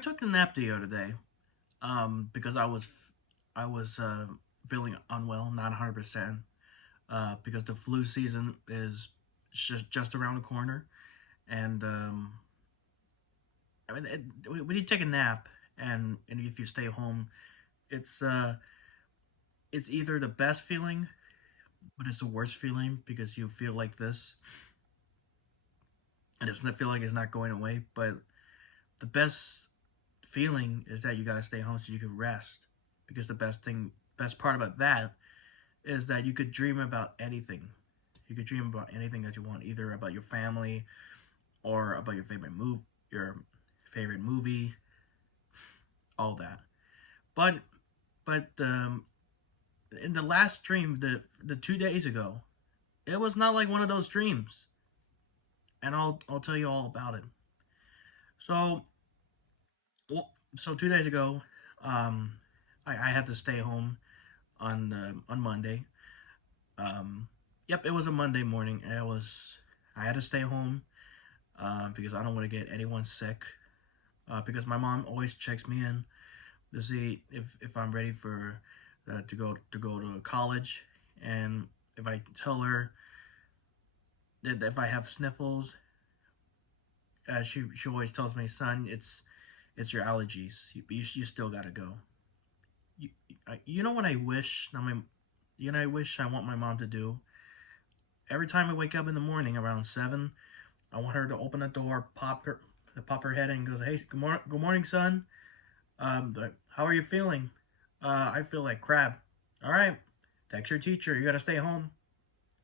took a nap the other day, because I was feeling unwell, not 100%, because the flu season is just around the corner, and I mean, when you take a nap and if you stay home, it's uh, it's either the best feeling, but it's the worst feeling because you feel like this, and it's not feel like it's not going away. But the best feeling is that you gotta stay home so you can rest, because best part about that is that you could dream about anything. You could dream about anything that you want, either about your family or about your favorite movie, all that. But but in the last dream, the 2 days ago, it was not like one of those dreams, and I'll tell you all about it. So well, so 2 days ago, um, I had to stay home on Monday. Um, yep, it was a Monday morning, and I had to stay home because I don't want to get anyone sick. Because my mom always checks me in to see if I'm ready for to go to college, and if I tell her that if I have sniffles, she always tells me, son, it's your allergies. You still gotta go. You, you know what I wish? I wish I want my mom to do. Every time I wake up in the morning around 7, I want her to open the door, pop her head in, and goes, "Hey, good morning, son. How are you feeling? I feel like crap. All right, text your teacher. You gotta stay home."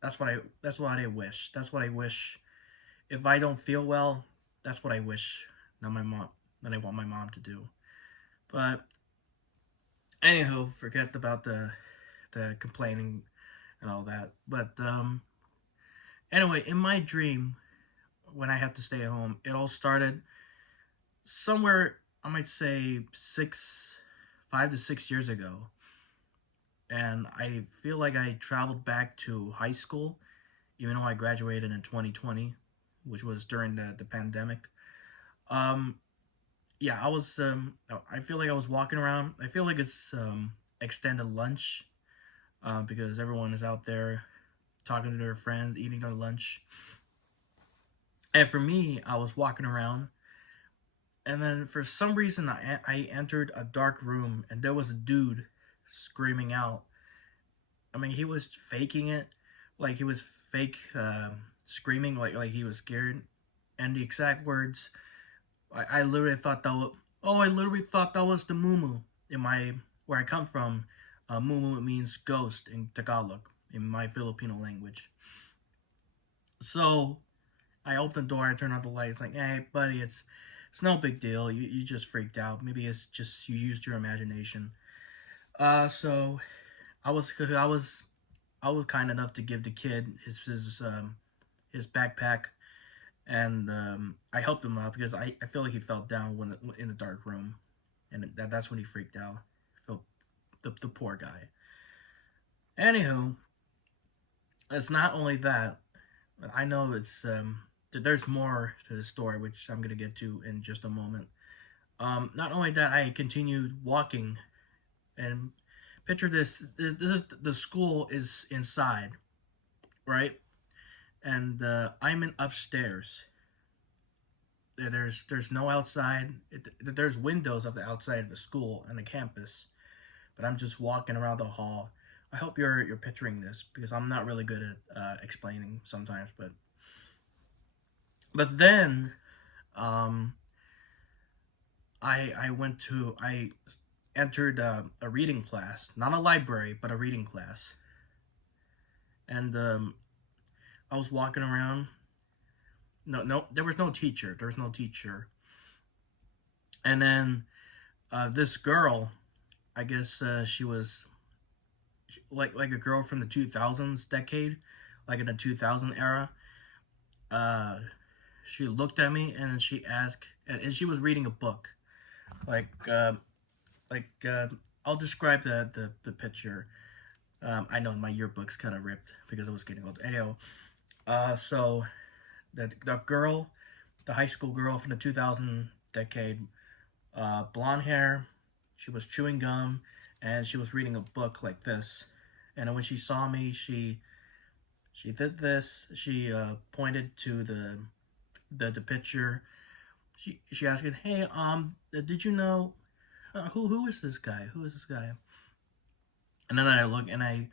That's what I wish. That's what I wish. If I don't feel well, that's what I wish that my mom that I want my mom to do. But anywho, forget about the complaining and all that. But anyway, in my dream, when I had to stay at home, it all started somewhere, I might say 5 to 6 years ago, and I feel like I traveled back to high school, even though I graduated in 2020, which was during the pandemic. Um, yeah, I feel like I was walking around. I feel like it's extended lunch, because everyone is out there talking to their friends, eating their lunch. And for me, I was walking around, and then for some reason, I entered a dark room, and there was a dude screaming out. I mean, he was faking it, like he was fake screaming, like he was scared. And the exact words, I literally thought that was, oh, I literally thought that was the mumu in my where I come from. Mumu means ghost in Tagalog, in my Filipino language. So I opened the door, I turned on the lights, like, hey, buddy, it's no big deal. You just freaked out. Maybe it's just you used your imagination. So I was kind enough to give the kid his backpack, and I helped him out because I feel like he fell down when in the dark room, and that's when he freaked out. Felt the poor guy. Anywho, it's not only that. I know there's more to the story, which I'm gonna get to in just a moment. Not only that, I continued walking, and picture this. This is the school is inside, right? And I'm in upstairs. There's no outside. There's windows of the outside of the school and the campus, but I'm just walking around the hall. I hope you're picturing this because I'm not really good at explaining sometimes. But then um, I entered a reading class, not a library, but a reading class, and I was walking around. No, there was no teacher. There was no teacher, and then this girl, I guess she was like a girl from the 2000s decade, like in the 2000 era. Uh, she looked at me and she asked, and she was reading a book. Like, uh, like I'll describe the picture. I know my yearbook's kind of ripped because I was getting old. Anyhow, so the girl, the high school girl from the 2000 decade, blonde hair. She was chewing gum, and she was reading a book like this. And when she saw me, she did this. She pointed to the picture. She asked, "Hey, did you know who is this guy? Who is this guy?" And then I look and I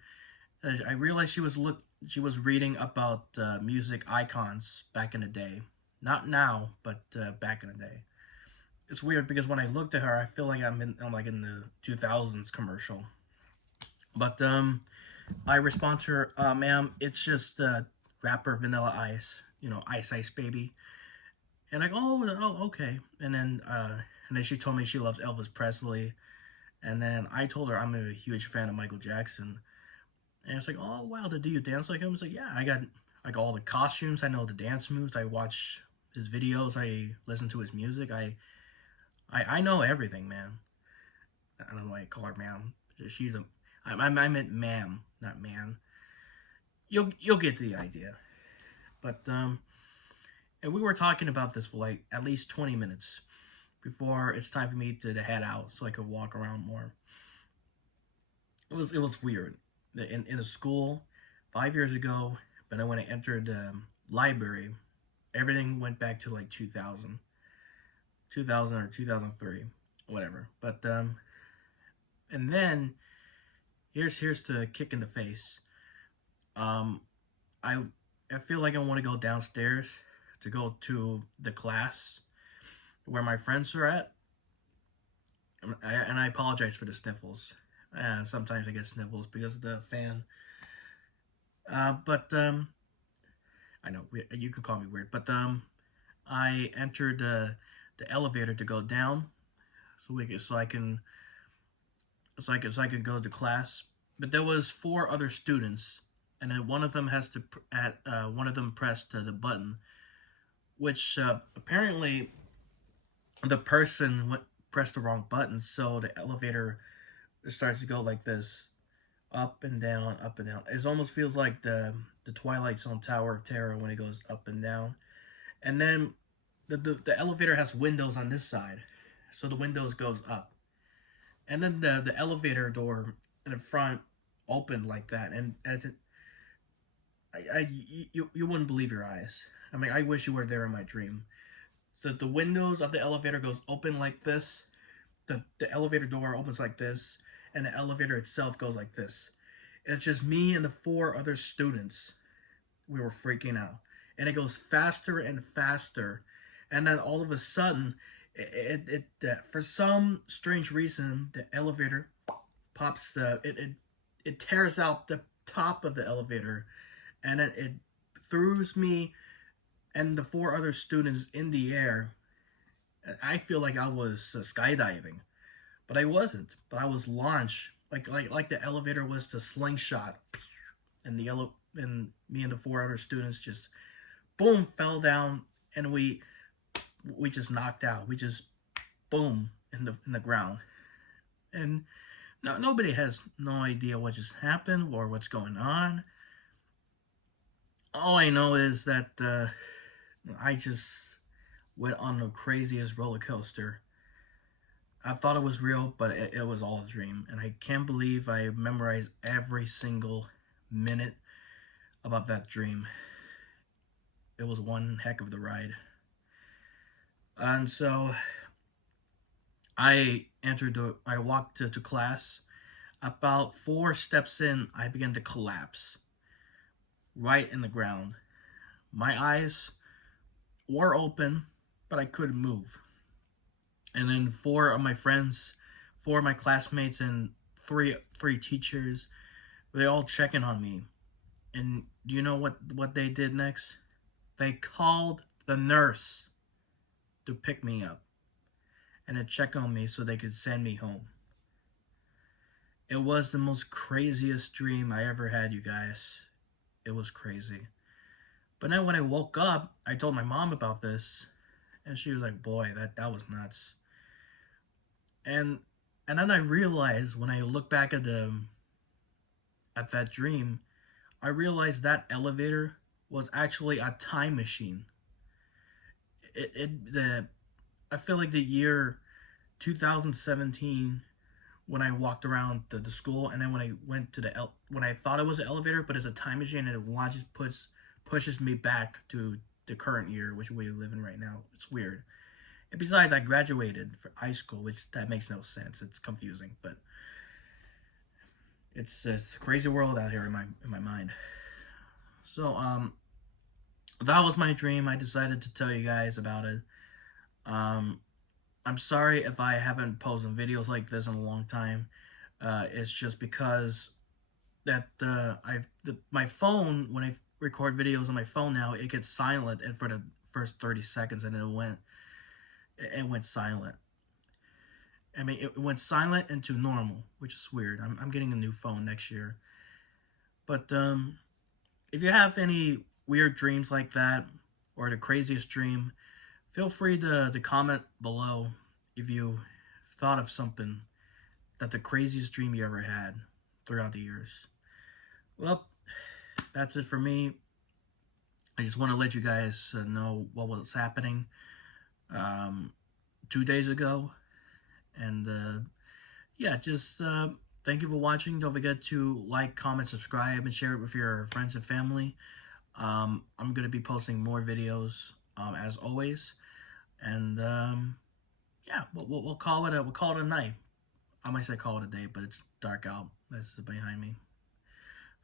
realized she was reading about music icons back in the day, not now, but back in the day. It's weird because when I looked at her, I feel like I'm like in the 2000s commercial. But I respond to her, "Ma'am, it's just rapper Vanilla Ice, Ice Ice Baby." And like, oh, okay. And then she told me she loves Elvis Presley. And then I told her I'm a huge fan of Michael Jackson. And it's like, "Oh wow, do you dance like him?" It's like, "Yeah, I got like all the costumes. I know the dance moves. I watch his videos. I listen to his music. I know everything, man." I don't know why I call her ma'am. She's a I meant ma'am, not man. You'll get the idea. But and we were talking about this for like at least 20 minutes before it's time for me to head out so I could walk around more. It was weird. In a school 5 years ago, but then when I entered the library, everything went back to like 2000 or 2003, whatever. But and then here's the kick in the face. Um, I I feel like I want to go downstairs to go to the class where my friends are at, and I apologize for the sniffles. Sometimes I get sniffles because of the fan. But I know you could call me weird, but I entered the elevator to go down, so I could go to class. But there was four other students, and then one of them pressed the button, which apparently the person pressed the wrong button, so the elevator starts to go like this, up and down, up and down. It almost feels like the Twilight Zone Tower of Terror when it goes up and down. And then the elevator has windows on this side, so the windows goes up. And then the elevator door in the front opened like that, and as it, you wouldn't believe your eyes. I mean, I wish you were there in my dream. So the windows of the elevator goes open like this. The elevator door opens like this, and the elevator itself goes like this. It's just me and the four other students. We were freaking out, and it goes faster and faster, and then all of a sudden, for some strange reason, the elevator pops it tears out the top of the elevator, and it throws me and the four other students in the air. I feel like I was skydiving, but I wasn't. But I was launched like the elevator was the slingshot, and and me and the four other students just boom fell down, and we just knocked out. We just boom in the ground, and nobody has no idea what just happened or what's going on. All I know is that I just went on the craziest roller coaster. I thought it was real, but it was all a dream. And I can't believe I memorized every single minute about that dream. It was one heck of the ride. And so I walked to class. About 4 steps in, I began to collapse right in the ground. My eyes were open, but I couldn't move. And then four of my classmates, and three teachers, they all checking on me. And do you know what they did next? They called the nurse to pick me up and to check on me so they could send me home. It was the most craziest dream I ever had, you guys. It was crazy. But then when I woke up, I told my mom about this, and she was like, "Boy, that was nuts." And then I realized when I look back at that dream, I realized that elevator was actually a time machine. I feel like the year 2017 when I walked around the school, and then when I went to when I thought it was an elevator, but it's a time machine, and it just pushes me back to the current year, which we live in right now. It's weird. And besides, I graduated for high school, which that makes no sense. It's confusing, but it's a crazy world out here in my mind. So that was my dream. I decided to tell you guys about it. Um, I'm sorry if I haven't posted videos like this in a long time. It's just because that my phone, when I record videos on my phone now, it gets silent and for the first 30 seconds, and it went silent. I mean, it went silent into normal, which is weird. I'm getting a new phone next year. But if you have any weird dreams like that, or the craziest dream, feel free to comment below if you thought of something that the craziest dream you ever had throughout the years. Well, that's it for me. I just want to let you guys know what was happening 2 days ago. And yeah, just thank you for watching. Don't forget to like, comment, subscribe, and share it with your friends and family. I'm going to be posting more videos as always. And yeah, we'll call it a night. I might say call it a day, but it's dark out. That's behind me.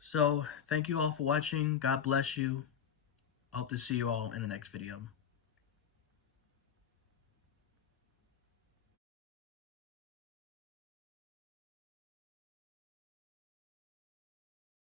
So thank you all for watching. God bless you. Hope to see you all in the next video.